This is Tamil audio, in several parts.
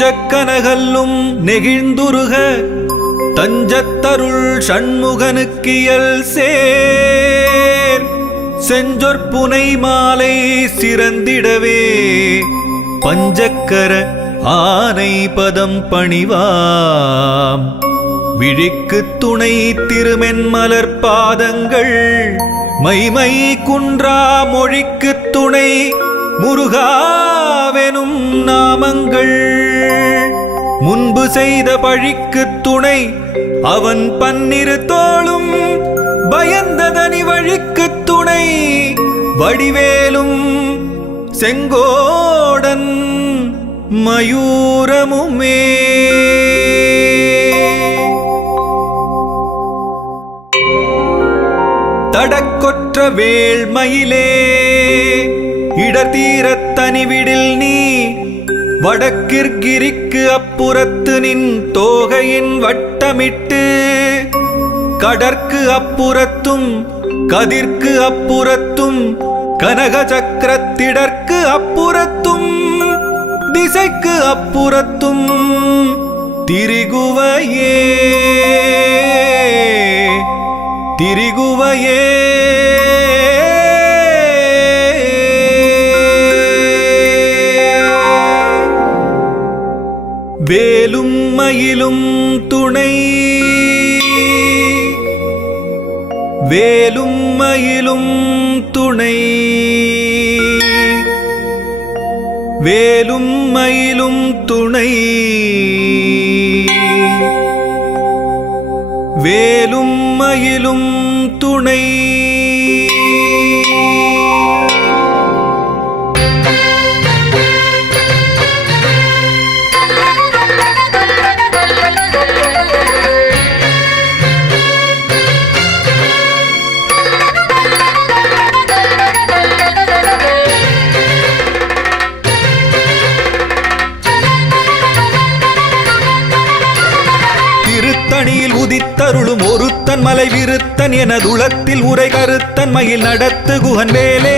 நெஞ்சக்கனகல்லும் நெகிழ்ந்துருக தஞ்சத்தருள் சண்முகனுக்கியல் சேர் செஞ்சொற்புனை மாலை சிறந்திடவே பஞ்சக்கர ஆனை பதம் பணிவாம் விழிக்கு துணை திருமென்மலர் பாதங்கள் மைமை குன்றா மொழிக்கு துணை முருகாவெனும் நாமங்கள் முன்பு செய்த பழிக்கு துணை அவன் பன்னிரு தோளும் பயந்ததனி வழிக்கு துணை வடிவேலும் செங்கோடன் மயூரமுமே. தடக்கொற்ற வேள்மயிலே இடத்தீரத் தனிவிடில் நீ வடக்கிற்கிரிக்கு அப்புறத்து நின் தோகையின் வட்டமிட்டு கடற்கு அப்புறத்தும் கதிர்க்கு அப்புறத்தும் கனக சக்கரத்திடற்கு அப்புறத்தும் திசைக்கு அப்புறத்தும் திரிகுவையே திரிகுவையே வேலும் மயிலும் துணை வேலும் மயிலும் துணை வேலும் மயிலும் துணை வேலும் மயிலும் துணை. உதித்தருளும் ஒருத்தன் மலை விருத்தன் எனதுளத்தில் உரை கருத்தன் மயில் நடத்து குகன் வேலே.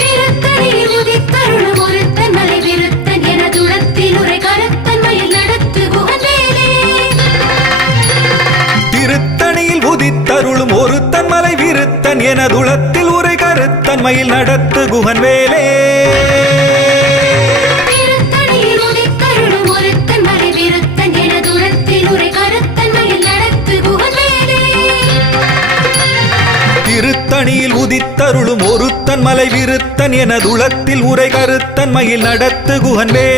திருத்தணியில் உதித்தருளும் ஒருத்தன் மலை விருத்தன் எனதுளத்தில் உரை கருத்தன் மயில் நடத்து குகன் வேலே. திருத்தணியில் உதித்தருளும் ஒருத்தன் மலை விருத்தன் எனதுளத்தில் உரை கருத்தன் மயில் நடத்து குகன் வேலே. திருத்தணியில் உதித்தருளும் ஒருத்தன் மலை விருத்தன் எனதுளத்தில் உரை கருத்தன் மயில் நடத்து குகன் வேலே. திருத்தணியில் உதித்தருளும் ஒருத்தன் மலை விருத்தன் எனதுளத்தில் உரை கருத்தன் மயில் நடத்து குகன் வேலே.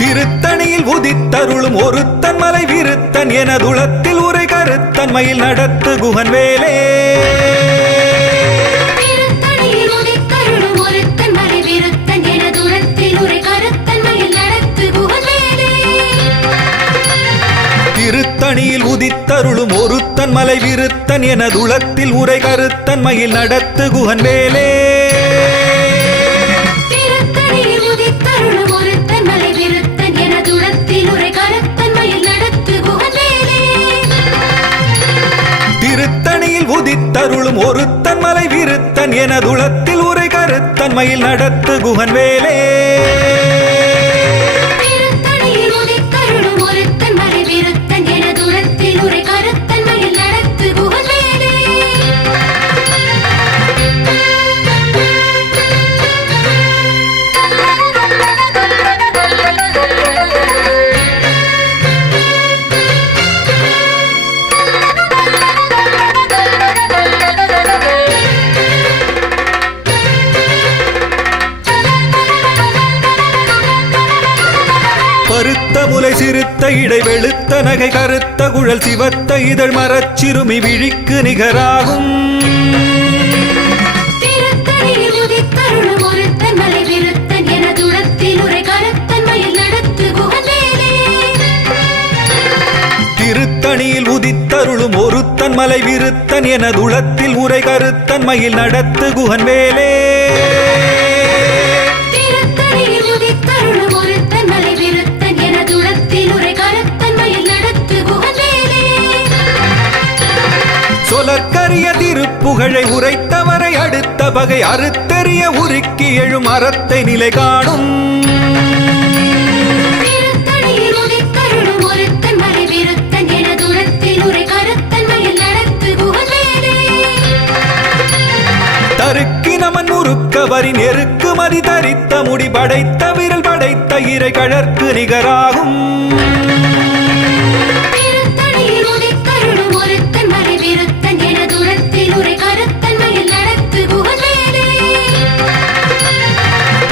திருத்தணியில் உதித்தருளும் ஒருத்தன் மலை விருத்தன் எனதுளத்தில் உரை கருத்தன் மயில் நடத்து குகன் வேலே. திருத்தணியில் உதித்தருளும் ஒருத்தன் மலை விருத்தன் எனதுளத்தில் உரை கருத்தன் மயில் நடத்து குகன் வேலே. திருத்தணியில் உதித்தருளும் ஒருத்தன் மலை விருத்தன் எனதுளத்தில் உரை கருத்தன் மயில் நடத்து குகன் வேலே. திருத்தணியில் உதித்தருளும் ஒருத்தன் மலை விருத்தன் எனதுளத்தில் உரை கருத்தன் மயில் நடத்து குகன் வேலே. பருத்த முலை சிறுத்த இடை வெளுத்த நகை கருத்த குழல் சிவத்த இதழ் மரச்சிறுமி விழிக்கு நிகராகும். திருத்தணியில் உதித்தருளும் ஒருத்தன் மலை விருத்தன் எனதுளத்தில் உரை கருத்தன் மயில் நடத்து குகன் வேலே. திருத்தணியில் உதித்தருளும் ஒருத்தன் மலை விருத்தன் எனதுளத்தில் உரை கருத்தன் மயில் நடத்து குகன் வேலே. திருத்தணியில் உதித்தருளும் ஒருத்தன் மலை விருத்தன் எனதுளத்தில் உரை கருத்தன் மயில் நடத்து குகன் வேலே. சொலற்கரிய திருப்புகழை உரைத்தவரை அடுத்த பகை அறுத்தெறிய உருக்கி எழும் அறத்தை நிலை காணும். தருக்கு நமன் முறுக்கவரி நெருக்கு மதி தரித்த முடி படைத்த விரல் படைத்த இறை கழற்கு நிகராகும்.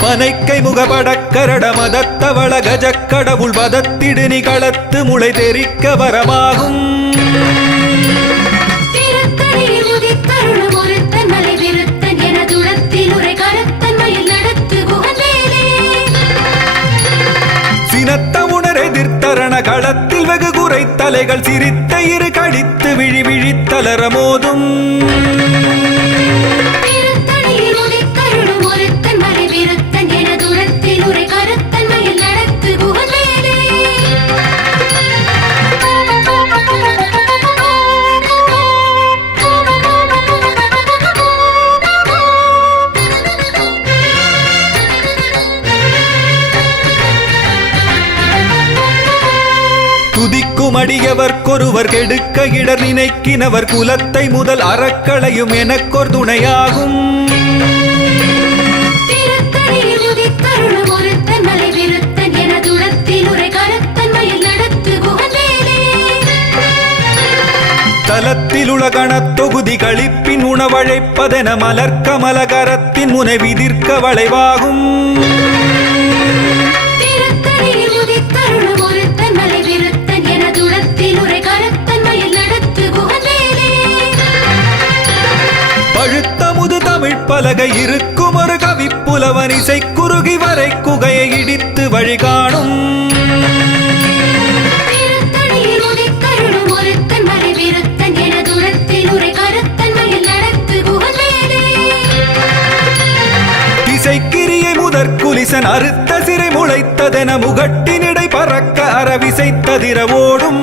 பனைக்கை முகபடக்கரட மதத்தவள கஜக்கடவுள் வதத்திடு நிகளத்து முளை தெரிக்க வரமாகும். சினத்த உணர் எதிர்த்தரண களத்தில் வெகு குறை தலைகள் சிரித்த இரு கடித்து விழி விழித்தலர மோதும். துதிக்கும் அடியவர்க்கொருவர் கெடுக்க இடர் நினைக்கினவர் குலத்தை முதல் அறக்களையும் எனக்கொரு துணையாகும். தலத்தில் உலகணத் தொகுதி கழிப்பின் உணவழைப்பதென மலர்க்கமலகரத்தின் முனை விதிர்க்க வளைவாகும். பழுத்தமுது தமிழ் பலகை இருக்கும் ஒரு கவிப்புலவன் இசை குறுகி வரை குகையை இடித்து வழிகாணும். திசைக்கிரியை முதற்குலிசன் அறுத்த சிறை முளைத்ததென முகட்டினிடை பறக்க அறவிசைத்ததிர ஓடும்.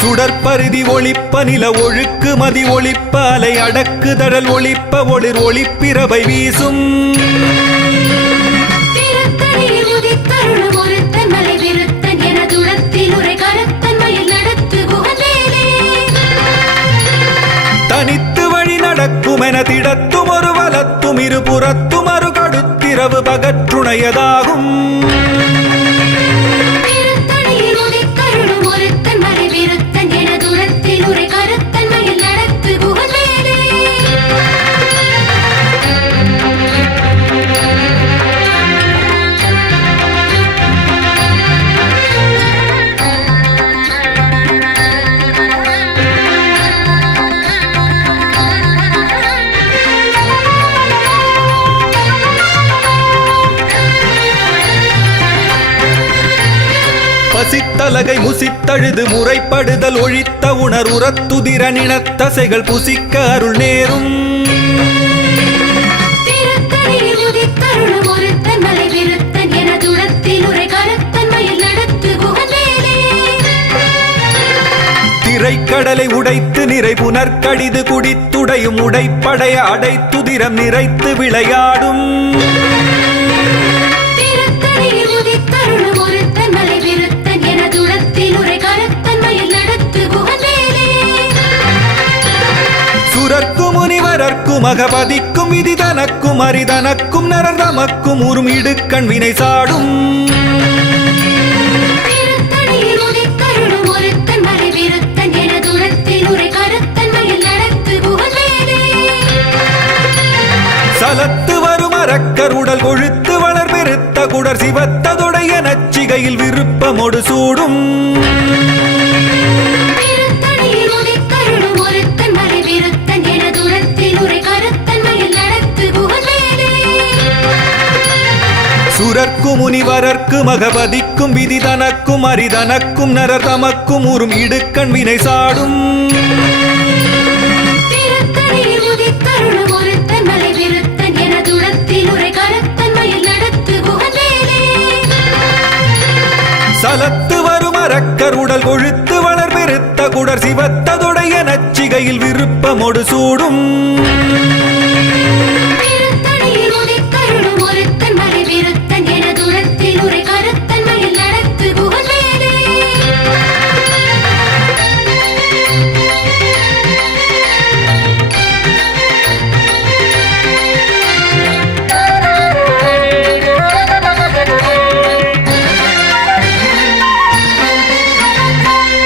சுடற்பருதி ஒளிப்ப நில ஒழுக்கு மதி ஒளிப்ப அலை அடக்கு தடல் ஒளிப்ப ஒளிர் ஒளிப்பிரபை வீசும். தனித்து வழி நடக்கும் என திடத்தும் ஒரு வலத்தும் இருபுறத்தும் அரு கடுத்திரவு பகற்றுணையதாகும். பசித்தலகை முசித்தழுது முறைப்படுதல் ஒழித்த உணர் உரத்துதிர நினத்தசைகள் புசிக்க அருள் நேரும். திரைக்கடலை உடைத்து நிறை புனர்கடிது குடித்துடையும் உடைப்படைய அடைத்துதிரம் நிறைத்து விளையாடும். சுரர்க்கும் முனிவரர்க்கும் அகபதிக்கும் விதி தனக்கும் அரிதனக்கும் நரர் தமக்கும் உறும் இடுக்கண் வினை சாடும். சலத்து வரும் அரக்கர் உடல் கொழுத்து வளர் பெருத்த குடர் சிவத்ததொடைய நச்சிகையில் விருப்பமொடு சூடும். சுரர்க்கும் முனிவரர்க்கும் அகபதிக்கும் விதி தனக்கும் அரிதனக்கும் நரர் தமக்கும் உறும் இடுக்கண் வினை சாடும். திருத்தணியில் உதித்தருளும் ஒருத்தன் மலை விருத்தன் என துளத்தில் உரை விருப்பமொடு சூடும்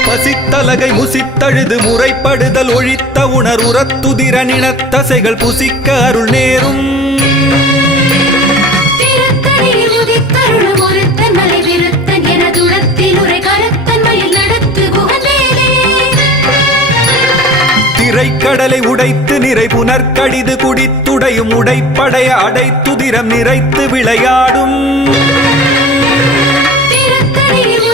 பசித்தலகை முசித்தழுது முறைப்படுதல் ஒழித்த உணர் உரத்துதிர நினத்தசைகள் புசிக்க அருள் நேரும் திரைக்கடலை உடைத்து நிறை புனர்கடிது குடித்துடையும் உடைப்படைய அடைத்துதிரம் நிறைத்து விளையாடும்